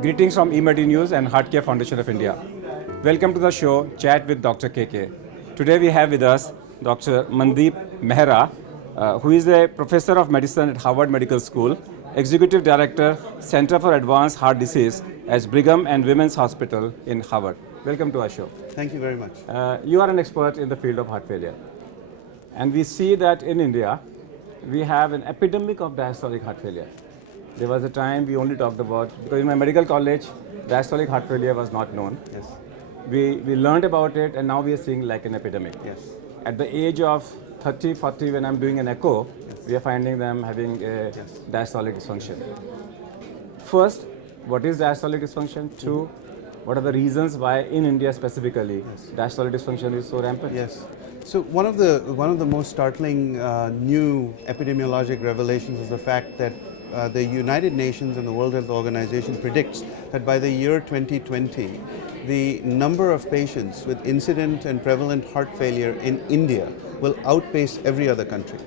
Greetings from eMedi News and Heart Care Foundation of India. Welcome to the show Chat with Dr. KK. Today we have with us Dr. Mandeep Mehra, who is a professor of medicine at Harvard Medical School, Executive Director, Center for Advanced Heart Disease at Brigham and Women's Hospital in Harvard. Welcome to our show. Thank you very much. You are an expert in the field of heart failure. And we see that in India, we have an epidemic of diastolic heart failure. There was a time we only talked about, because in my medical college, diastolic heart failure was not known. Yes. We learned about it, and now we are seeing like an epidemic. Yes. At the age of 30, 40, when I'm doing an echo, Yes. we are finding them having a Yes. diastolic dysfunction. First, what is diastolic dysfunction? Two, what are the reasons why in India specifically diastolic dysfunction is so rampant? Yes. So one of the most startling new epidemiologic revelations is the fact that the United Nations and the World Health Organization predicts that by the year 2020, the number of patients with incident and prevalent heart failure in India will outpace every other country.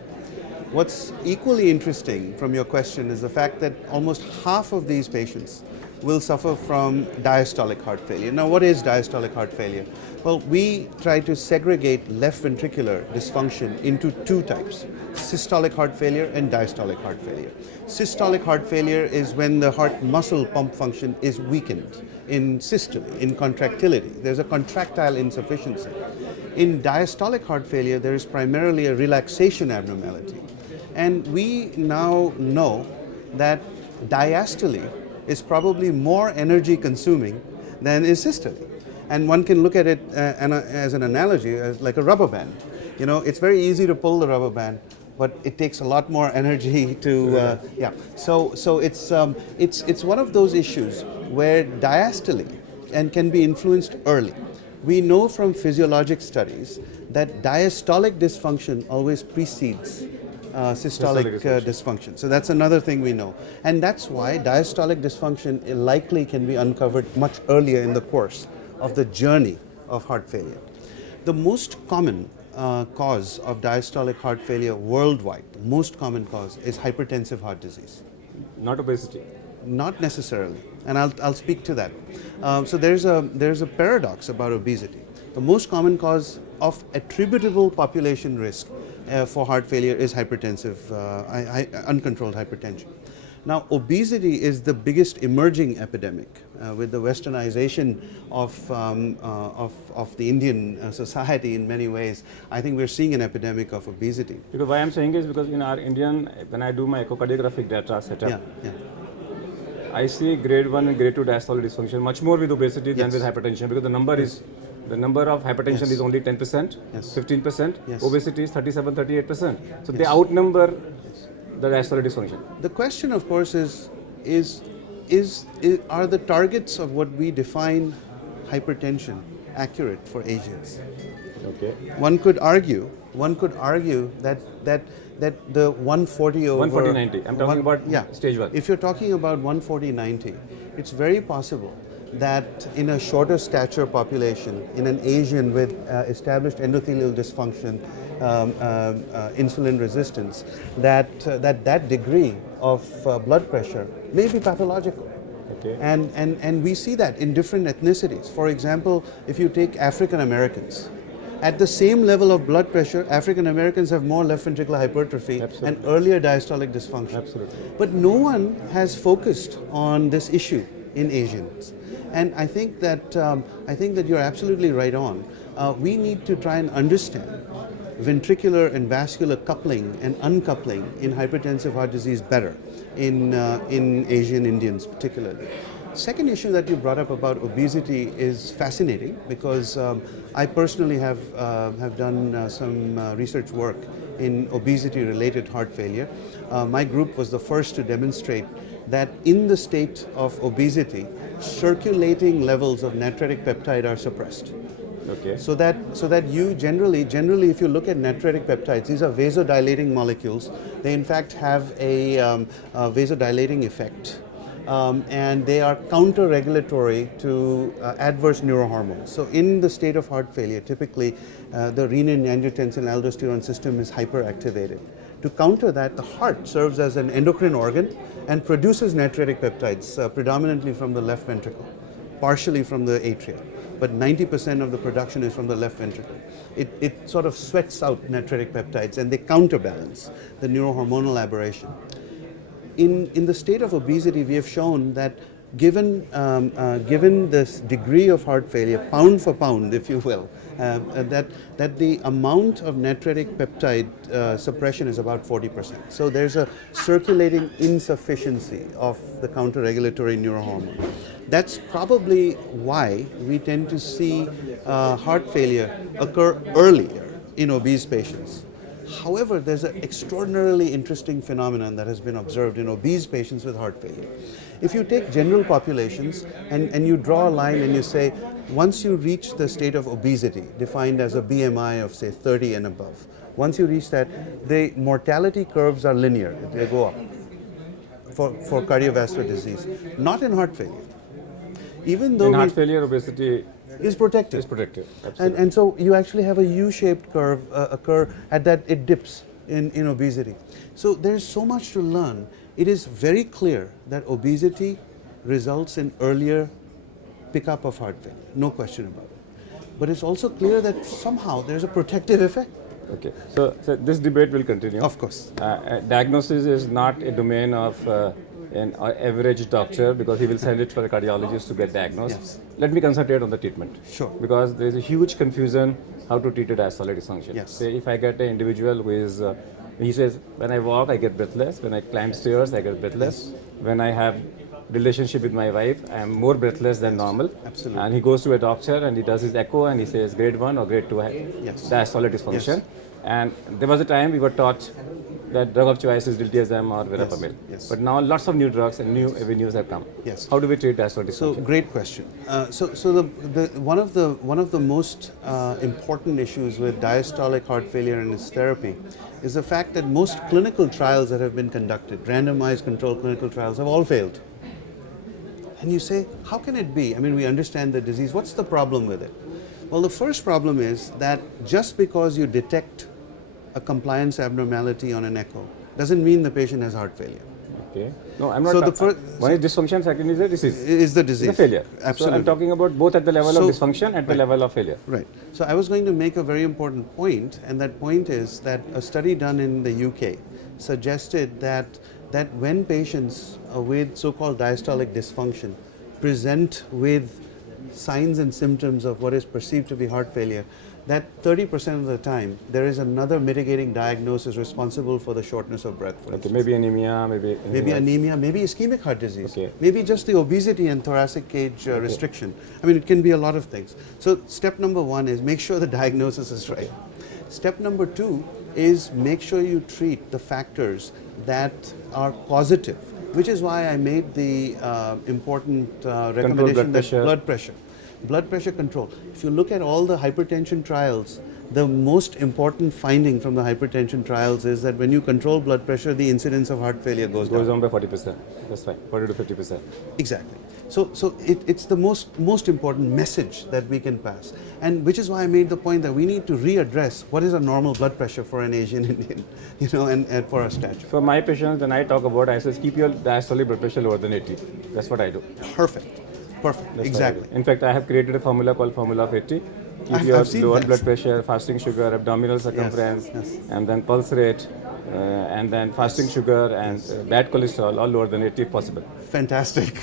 What's equally interesting from your question is the fact that almost half of these patients will suffer from diastolic heart failure. Now, what is diastolic heart failure? Well, we try to segregate left ventricular dysfunction into two types: systolic heart failure and diastolic heart failure. Systolic heart failure is when the heart muscle pump function is weakened in systole, in contractility. There's a contractile insufficiency. In diastolic heart failure, there is primarily a relaxation abnormality. And we now know that diastole is probably more energy consuming than is systole. And one can look at it as an analogy, as like a rubber band. You know, it's very easy to pull the rubber band, but it takes a lot more energy to, So it's one of those issues where diastole can be influenced early. We know from physiologic studies that diastolic dysfunction always precedes systolic dysfunction. So that's another thing we know. And that's why diastolic dysfunction likely can be uncovered much earlier in the course of the journey of heart failure. The most common cause of diastolic heart failure worldwide, the most common cause is hypertensive heart disease. Not obesity. Not necessarily, and I'll speak to that. So there's a paradox about obesity. The most common cause of attributable population risk for heart failure is hypertensive, uncontrolled hypertension. Now, obesity is the biggest emerging epidemic with the westernization of the Indian society in many ways. I think we're seeing an epidemic of obesity. Because why I'm saying is because in our Indian, when I do my echocardiographic data setup, I see grade 1 and grade 2 diastolic dysfunction much more with obesity than with hypertension, because the number of hypertension is only 10%, 15%, obesity is 37, 38%. So they outnumber the diastolic dysfunction. The question, of course, is are the targets of what we define hypertension accurate for Asians? Okay. One could argue that the 140 over 140/90. I'm talking about stage 1. If you're talking about 140/90, it's very possible that in a shorter stature population, in an Asian with established endothelial dysfunction, insulin resistance, that degree of blood pressure may be pathological. Okay. And we see that in different ethnicities. For example, if you take African Americans, at the same level of blood pressure, African Americans have more left ventricular hypertrophy and earlier diastolic dysfunction. Absolutely. But no one has focused on this issue in Asians. And I think that you're absolutely right on. We need to try and understand ventricular and vascular coupling and uncoupling in hypertensive heart disease better in Asian Indians particularly. Second issue that you brought up about obesity is fascinating because I personally have done some research work in obesity-related heart failure. My group was the first to demonstrate that in the state of obesity, circulating levels of natriuretic peptide are suppressed. Okay. So that you generally, if you look at natriuretic peptides, these are vasodilating molecules. They in fact have a vasodilating effect. And they are counter-regulatory to adverse neurohormones. So in the state of heart failure, typically the renin, angiotensin, aldosterone system is hyperactivated. To counter that, the heart serves as an endocrine organ and produces natriuretic peptides, predominantly from the left ventricle, partially from the atria. But 90% of the production is from the left ventricle. It sort of sweats out natriuretic peptides and they counterbalance the neurohormonal aberration. In the state of obesity, we have shown that given this degree of heart failure, pound for pound, if you will, that the amount of natriuretic peptide suppression is about 40%. So there's a circulating insufficiency of the counter-regulatory neurohormone. That's probably why we tend to see heart failure occur earlier in obese patients. However, there's an extraordinarily interesting phenomenon that has been observed in obese patients with heart failure. If you take general populations and you draw a line and you say, once you reach the state of obesity, defined as a BMI of say 30 and above, once you reach that, the mortality curves are linear, they go up for cardiovascular disease, not in heart failure. Even though in heart failure, obesity is protective. Is protective. And so you actually have a U-shaped curve occur at that it dips in obesity. So there's so much to learn. It is very clear that obesity results in earlier pickup of heart failure, no question about it. But it's also clear that somehow there's a protective effect. Okay, so this debate will continue. Of course. Diagnosis is not a domain of an average doctor because he will send it for a cardiologist to get diagnosed. Yes. Let me concentrate on the treatment. Sure. Because there is a huge confusion how to treat a diastolic dysfunction. Yes. Say if I get an individual who is, he says, when I walk I get breathless, when I climb stairs I get breathless, Yes. when I have relationship with my wife I am more breathless than normal. Absolutely. And he goes to a doctor and he does his echo and he says grade 1 or grade 2 Yes. diastolic dysfunction. Yes. And there was a time we were taught that drug of choice is diltiazem or verapamil. Yes. But now lots of new drugs and new avenues have come. Yes. How do we treat diastolic So dysfunction? great question. One of the most important issues with diastolic heart failure and its therapy is the fact that most clinical trials that have been conducted, randomized controlled clinical trials, have all failed. And you say, how can it be? I mean, we understand the disease. What's the problem with it? Well, the first problem is that just because you detect a compliance abnormality on an echo doesn't mean the patient has heart failure. Okay. No, I'm not. So the first one is dysfunction, second is a disease. is the disease. It's a failure. Absolutely. So I'm talking about both at the level of dysfunction and the level of failure. Right. So I was going to make a very important point, and that point is that a study done in the UK suggested that when patients with so-called diastolic dysfunction present with signs and symptoms of what is perceived to be heart failure, that 30% of the time there is another mitigating diagnosis responsible for the shortness of breath. Okay, maybe anemia, maybe Anemia, maybe ischemic heart disease, Okay. maybe just the obesity and thoracic cage restriction. I mean, it can be a lot of things. So step number one is make sure the diagnosis is right. Step number two is make sure you treat the factors that are causative, which is why I made the important recommendation that blood pressure. Blood pressure control. If you look at all the hypertension trials, the most important finding from the hypertension trials is that when you control blood pressure, the incidence of heart failure goes down. by 40%. That's fine, 40 to 50%. Exactly. So it's the most important message that we can pass, and which is why I made the point that we need to readdress what is a normal blood pressure for an Asian Indian, and for our stature. For my patients, when I talk about, I say keep your diastolic blood pressure lower than 80. That's what I do. Perfect. That's Exactly. In fact, I have created a formula called Formula of 80. Keep I've your seen lower that. blood pressure, fasting sugar, abdominal circumference, yes. and then pulse rate, and then fasting sugar and bad cholesterol, all lower than 80 if possible. Fantastic.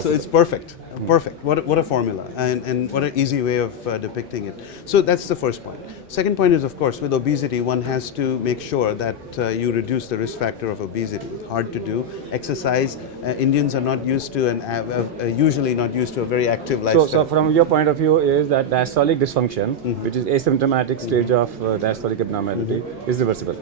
So it's perfect. Perfect. What a formula, and what an easy way of depicting it. So that's the first point. Second point is, of course, with obesity, one has to make sure that you reduce the risk factor of obesity. Hard to do. Exercise. Indians are not used to and usually not used to a very active lifestyle. So from your point of view, is that diastolic dysfunction, which is asymptomatic stage of diastolic abnormality, is reversible.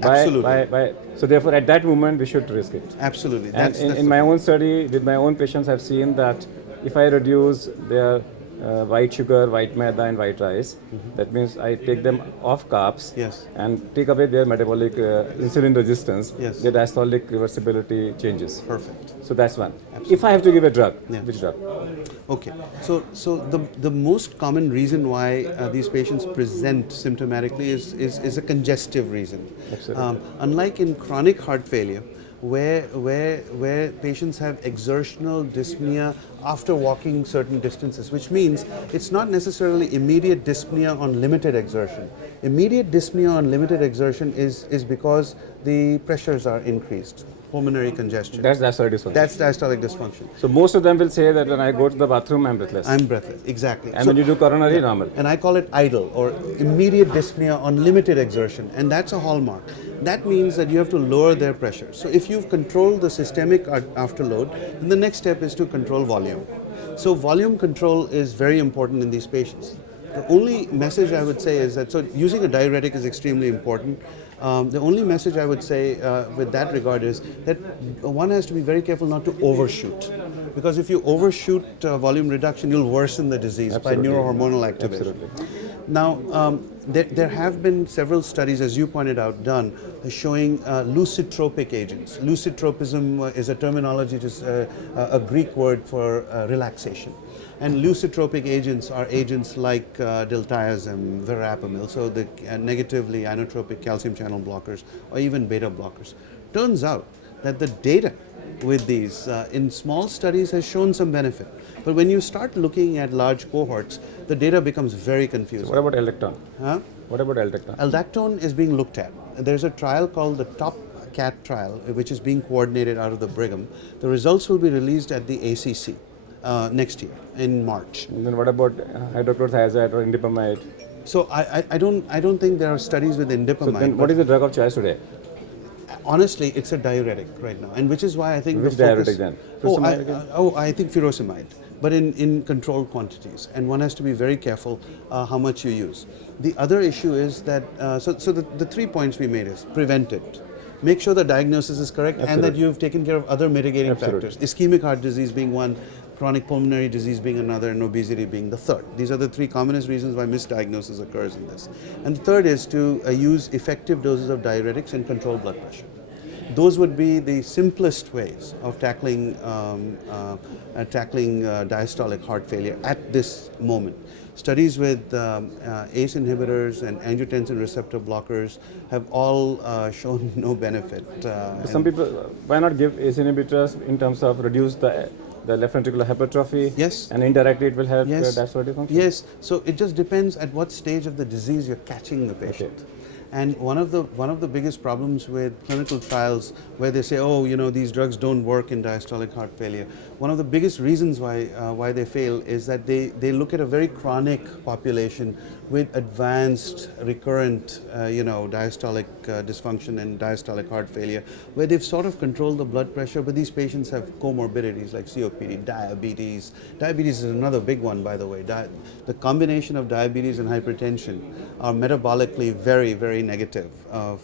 Absolutely. So therefore, at that moment, we should risk it. Absolutely. And in my own study, with my own patients, I've seen that if I reduce their white sugar, white maida, and white rice. That means I take them off carbs Yes. and take away their metabolic insulin resistance. Yes. Their diastolic reversibility changes. Perfect. So that's one. If I have to give a drug, Yeah. which drug? Okay, so the most common reason why these patients present symptomatically is a congestive reason. Absolutely. Unlike in chronic heart failure, where patients have exertional dyspnea after walking certain distances, which means it's not necessarily immediate dyspnea on limited exertion. Immediate dyspnea on limited exertion is because the pressures are increased, pulmonary congestion. That's diastolic dysfunction. That's diastolic dysfunction. So most of them will say that when I go to the bathroom, I'm breathless. I'm breathless, exactly. And when you do coronary, normal. And I call it idle or immediate dyspnea on limited exertion, and that's a hallmark. That means that you have to lower their pressure. So if you've controlled the systemic afterload, then the next step is to control volume. So volume control is very important in these patients. The only message I would say is that, so using a diuretic is extremely important. The only message I would say with that regard is that one has to be very careful not to overshoot. Because if you overshoot volume reduction, you'll worsen the disease by neurohormonal activation. Absolutely. Now, there have been several studies, as you pointed out, done showing lucitropic agents. Lucitropism is a terminology, just a Greek word for relaxation. And lucitropic agents are agents like diltiazem, verapamil, so the negatively inotropic calcium channel blockers, or even beta blockers. Turns out that the data with these in small studies has shown some benefit. But when you start looking at large cohorts, the data becomes very confusing. So what about aldactone? Huh? What about aldactone? Aldactone is being looked at. There's a trial called the Top Cat trial, which is being coordinated out of the Brigham. The results will be released at the ACC next year in March. And then what about hydrochlorothiazide or indapamide? So I don't think there are studies with indapamide. So then what is the drug of choice today? Honestly, it's a diuretic right now, and which is why I think Which the focus. diuretic then? I think furosemide, but in controlled quantities, and one has to be very careful how much you use. The other issue is that so the 3 points we made is prevent it, make sure the diagnosis is correct, and that you've taken care of other mitigating factors. Ischemic heart disease being one, chronic pulmonary disease being another, and obesity being the third. These are the 3 commonest reasons why misdiagnosis occurs in this. And the third is to use effective doses of diuretics and control blood pressure. Those would be the simplest ways of tackling diastolic heart failure at this moment. Studies with ACE inhibitors and angiotensin receptor blockers have all shown no benefit. Some people, why not give ACE inhibitors in terms of reduce the left ventricular hypertrophy? Yes. And indirectly it will help Yes. diastolic function? Yes. So it just depends at what stage of the disease you're catching the patient. Okay. And one of the biggest problems with clinical trials where they say, oh, you know, these drugs don't work in diastolic heart failure, one of the biggest reasons why they fail is that they look at a very chronic population with advanced recurrent diastolic dysfunction and diastolic heart failure, where they've sort of controlled the blood pressure, but these patients have comorbidities like COPD, diabetes. Diabetes is another big one, by the way. The combination of diabetes and hypertension are metabolically very, very negative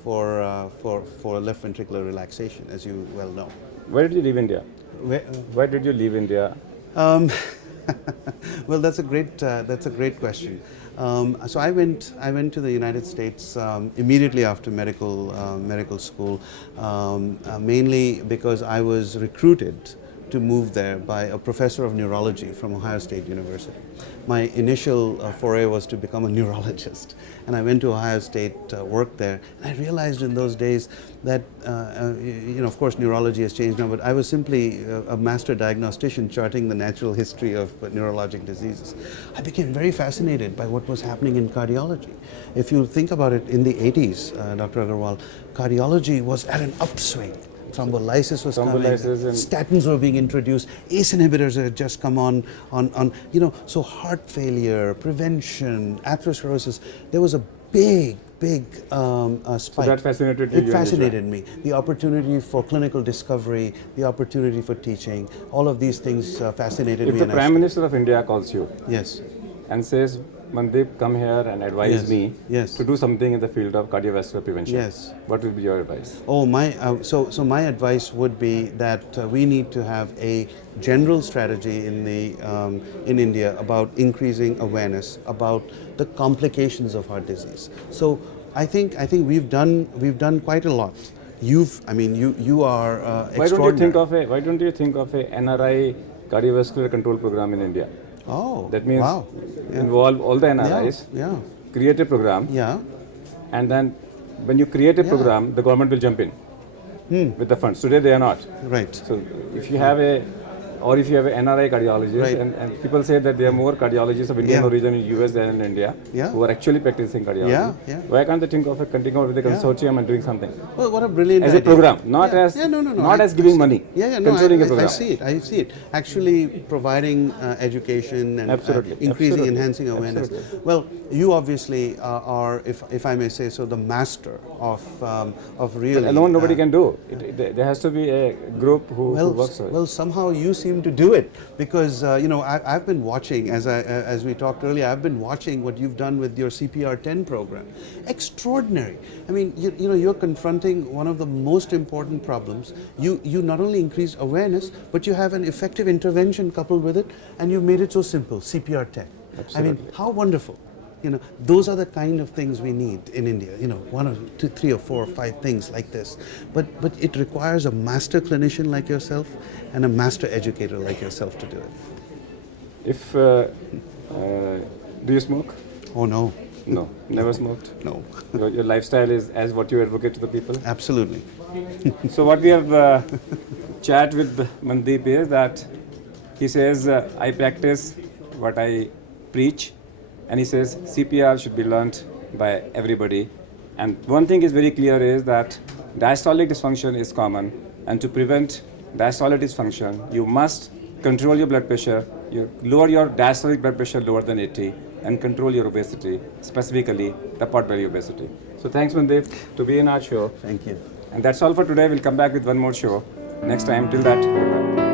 for left ventricular relaxation, as you well know. Where did you leave India? Where did you leave India? Well, that's a great question. So I went to the United States immediately after medical school, mainly because I was recruited to move there by a professor of neurology from Ohio State University. My initial foray was to become a neurologist, and I went to Ohio State, worked there, and I realized in those days that, of course neurology has changed now, but I was simply a master diagnostician charting the natural history of neurologic diseases. I became very fascinated by what was happening in cardiology. If you think about it, in the 80s, Dr. Agarwal, cardiology was at an upswing. Thrombolysis was coming, statins were being introduced, ACE inhibitors had just come on, so heart failure, prevention, atherosclerosis, there was a big spike. So that fascinated you? It fascinated me. The opportunity for clinical discovery, the opportunity for teaching, all of these things fascinated me. If the Prime Minister of India calls you, yes, and says, Mandeep come here and advise Yes, me yes. to do something in the field of cardiovascular prevention. Yes. What will be your advice? Oh, so my advice would be that we need to have a general strategy in India about increasing awareness about the complications of heart disease. So I think we've done quite a lot. You are extraordinary. Why don't you think of a NRI cardiovascular control program in India? Oh, That means wow. Yeah. involve all the NRIs, Yeah. create a program, Yeah. and then when you create a program, the government will jump in with the funds. Today they are not. Right. So if you have an NRI cardiologist, Right. and people say that there are more cardiologists of Indian Yeah. origin in US than in India Yeah. who are actually practicing cardiology. Yeah, yeah. Why can't they think of continuing with the consortium and doing something? Well, what a brilliant As idea. a program, not Yeah. as Yeah, no. not I as giving see. money. No, controlling a program. I see it. Actually providing education and Absolutely. increasing, Absolutely. enhancing awareness. Absolutely. Well, you obviously are, if I may say so, the master of really. Alone, nobody can do. There has to be a group who works on it. Well, somehow you seem to do it because I've been watching as we talked earlier. I've been watching what you've done with your CPR10 program. Extraordinary. I mean, you're confronting one of the most important problems. You not only increase awareness, but you have an effective intervention coupled with it, and you've made it so simple. CPR10. Absolutely. I mean, how wonderful. Those are the kind of things we need in India. One or two, three or four or five things like this. But it requires a master clinician like yourself and a master educator like yourself to do it. If do you smoke? Oh no, No, never smoked. no, Your lifestyle is as what you advocate to the people. absolutely. So what we have chat with Mandeep is that he says I practice what I preach, and he says CPR should be learnt by everybody. And one thing is very clear is that diastolic dysfunction is common, and to prevent diastolic dysfunction, you must control your blood pressure, you lower your diastolic blood pressure lower than 80, and control your obesity, specifically the pot belly obesity. So thanks Mandeep to be in our show. Thank you. And that's all for today. We'll come back with one more show next time. Till that, goodbye.